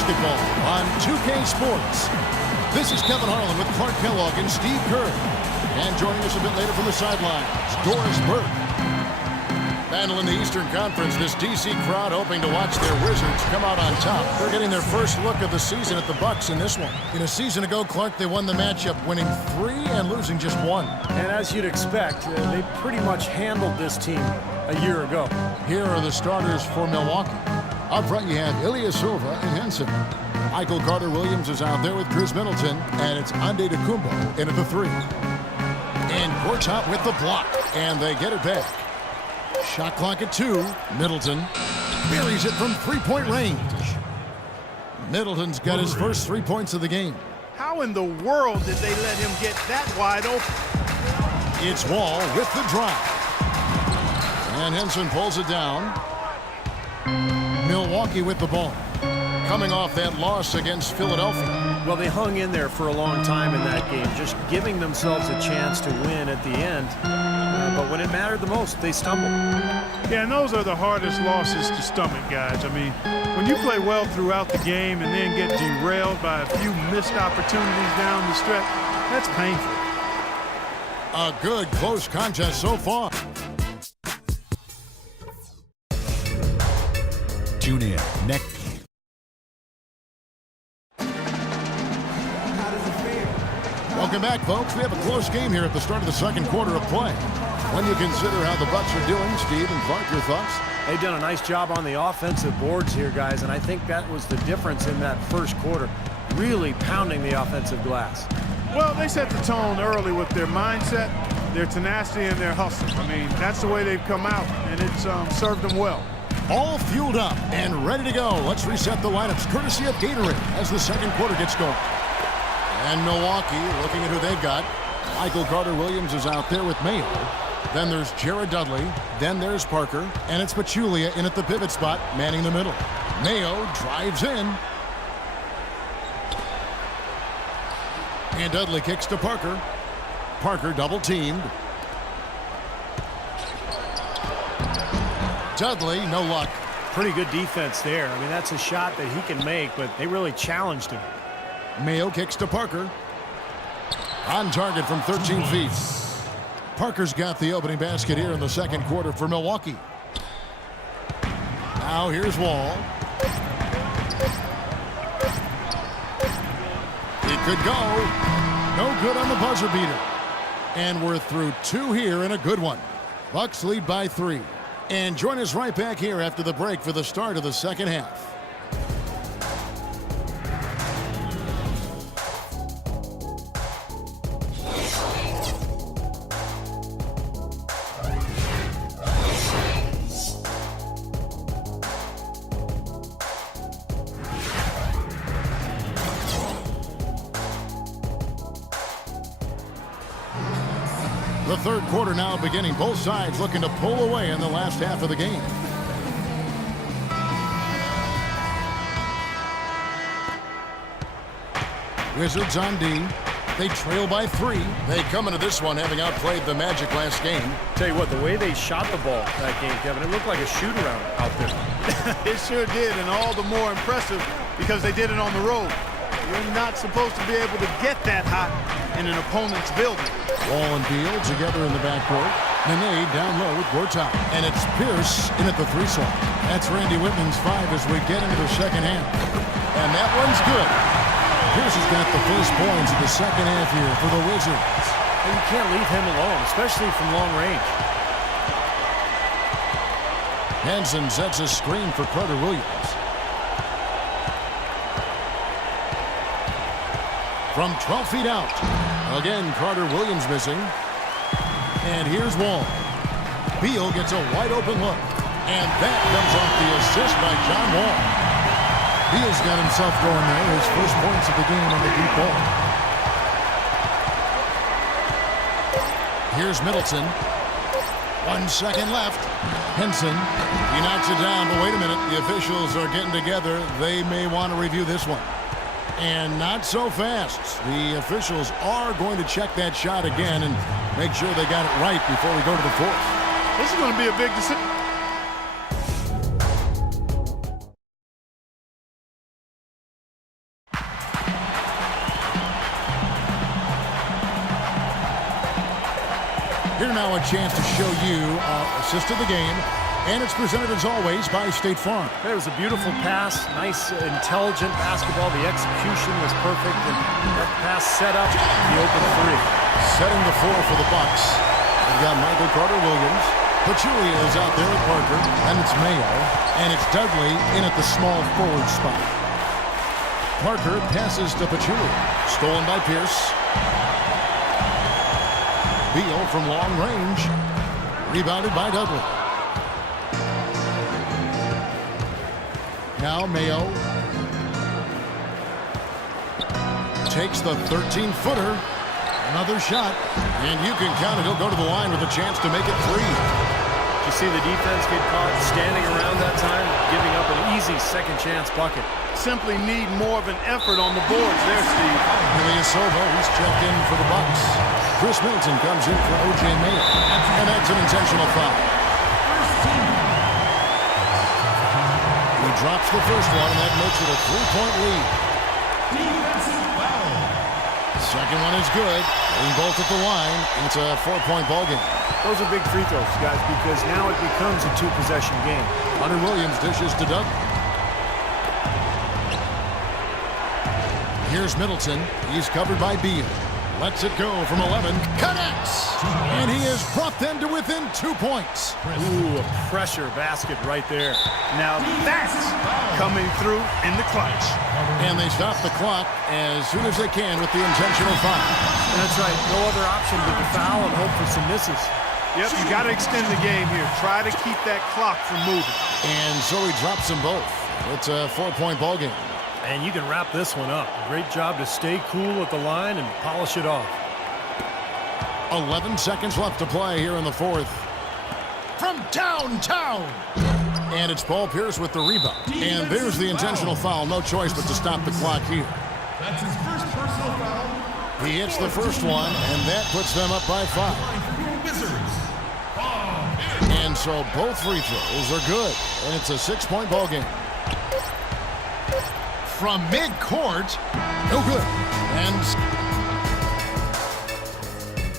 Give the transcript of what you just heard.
basketball on 2K Sports. This is Kevin Harlan with Clark Kellogg and Steve Kerr. And joining us a bit later from the sidelines, Doris Burke. Battle in the Eastern Conference, this DC crowd hoping to watch their Wizards come out on top. They're getting their first look of the season at the Bucks in this one. In a season ago, Clark, they won the matchup, winning 3 and losing just 1. And as you'd expect, they pretty much handled this team a year ago. Here are the starters for Milwaukee. Up front, you have Ilyasova and Henson. Michael Carter-Williams is out there with Chris Middleton, and it's Antetokounmpo in at the 3. And Gortat with the block, and they get it back. Shot clock at 2. Middleton buries it from three-point range. Middleton's got his first 3 points of the game. How in the world did they let him get that wide open? It's Wall with the drive. And Henson pulls it down. Milwaukee with the ball. Coming off that loss against Philadelphia. Well, they hung in there for a long time in that game, just giving themselves a chance to win at the end. But when it mattered the most, they stumbled. Yeah, and those are the hardest losses to stomach, guys. I mean, when you play well throughout the game and then get derailed by a few missed opportunities down the stretch, that's painful. A good close contest so far. Tune in next. Welcome back, folks. We have a close game here at the start of the second quarter of play. When you consider how the Bucks are doing, Steve and Clark, your thoughts? They've done a nice job on the offensive boards here, guys, and I think that was the difference in that first quarter, really pounding the offensive glass. Well, they set the tone early with their mindset, their tenacity, and their hustle. I mean, that's the way they've come out, and it's served them well. All fueled up and ready to go. Let's reset the lineups, courtesy of Gatorade, as the second quarter gets going. And Milwaukee, looking at who they've got. Michael Carter-Williams is out there with Mayo. Then there's Jared Dudley. Then there's Parker. And it's Pachulia in at the pivot spot, manning the middle. Mayo drives in. And Dudley kicks to Parker. Parker double-teamed. Dudley, no luck. Pretty good defense there. I mean, that's a shot that he can make, but they really challenged him. Mayo kicks to Parker. On target from 13 feet. Parker's got the opening basket here in the second quarter for Milwaukee. Now here's Wall. It could go. No good on the buzzer beater. And we're through 2 here in a good one. Bucks lead by 3. And join us right back here after the break for the start of the second half. The third quarter now beginning. Both sides looking to pull away in the last half of the game. Wizards on D. They trail by 3. They come into this one having outplayed the Magic last game. Tell you what, the way they shot the ball that game, Kevin, it looked like a shoot-around out there. It sure did, and all the more impressive because they did it on the road. You're not supposed to be able to get that hot in an opponent's building. Wall and Beal together in the backcourt. Nene down low with Gortat. And it's Pierce in at the 3 slot. That's Randy Whitman's 5 as we get into the second half. And that one's good. Pierce has got the first points of the second half here for the Wizards. And you can't leave him alone, especially from long range. Henson sets a screen for Carter-Williams. From 12 feet out. Again, Carter-Williams missing. And here's Wall. Beal gets a wide open look. And that comes off the assist by John Wall. Beal's got himself going there. His first points of the game on the deep ball. Here's Middleton. 1 second left. Henson. He knocks it down, but wait a minute. The officials are getting together. They may want to review this one. And not so fast. The officials are going to check that shot again and make sure they got it right before we go to the 4th. This is going to be a big decision. Here now a chance to show you assist of the game. And it's presented as always by State Farm. It was a beautiful pass, nice, intelligent basketball. The execution was perfect, and that pass set up the open three. Setting the floor for the Bucks. We've got Michael Carter-Williams. Pachulia is out there with Parker, and it's Mayo, and it's Dudley in at the small forward spot. Parker passes to Pachulia. Stolen by Pierce. Beal from long range. Rebounded by Dudley. Now Mayo takes the 13-footer. Another shot. And you can count it. He'll go to the line with a chance to make it three. Did you see the defense get caught standing around that time, giving up an easy second chance bucket? Simply need more of an effort on the boards there, Steve. Ilyasova, he's checked in for the Bucks. Chris Middleton comes in for O.J. Mayo. And that's an intentional foul. He drops the first one, and that makes it a 3-point lead. Second one is good. Hitting both at the line, and it's a 4-point ball game. Those are big free throws, guys, because now it becomes a two-possession game. Hunter Williams dishes to Doug. Here's Middleton. He's covered by Beal. Lets it go from 11. Connects! And he has brought them to within 2 points. Ooh, a pressure basket right there. Now that's coming through in the clutch. And they stop the clock as soon as they can with the intentional foul. That's right. No other option but to foul and hope for some misses. Yep, you got to extend the game here. Try to keep that clock from moving. And so he drops them both. It's a 4-point ball game. And you can wrap this one up. Great job to stay cool at the line and polish it off. 11 seconds left to play here in the fourth. From downtown. And it's Paul Pierce with the rebound. And there's the intentional foul. No choice but to stop the clock here. That's his first personal foul. He hits the first one, and that puts them up by 5. Wizards. And so both free throws are good. And it's a 6-point ball game. From midcourt, no good. And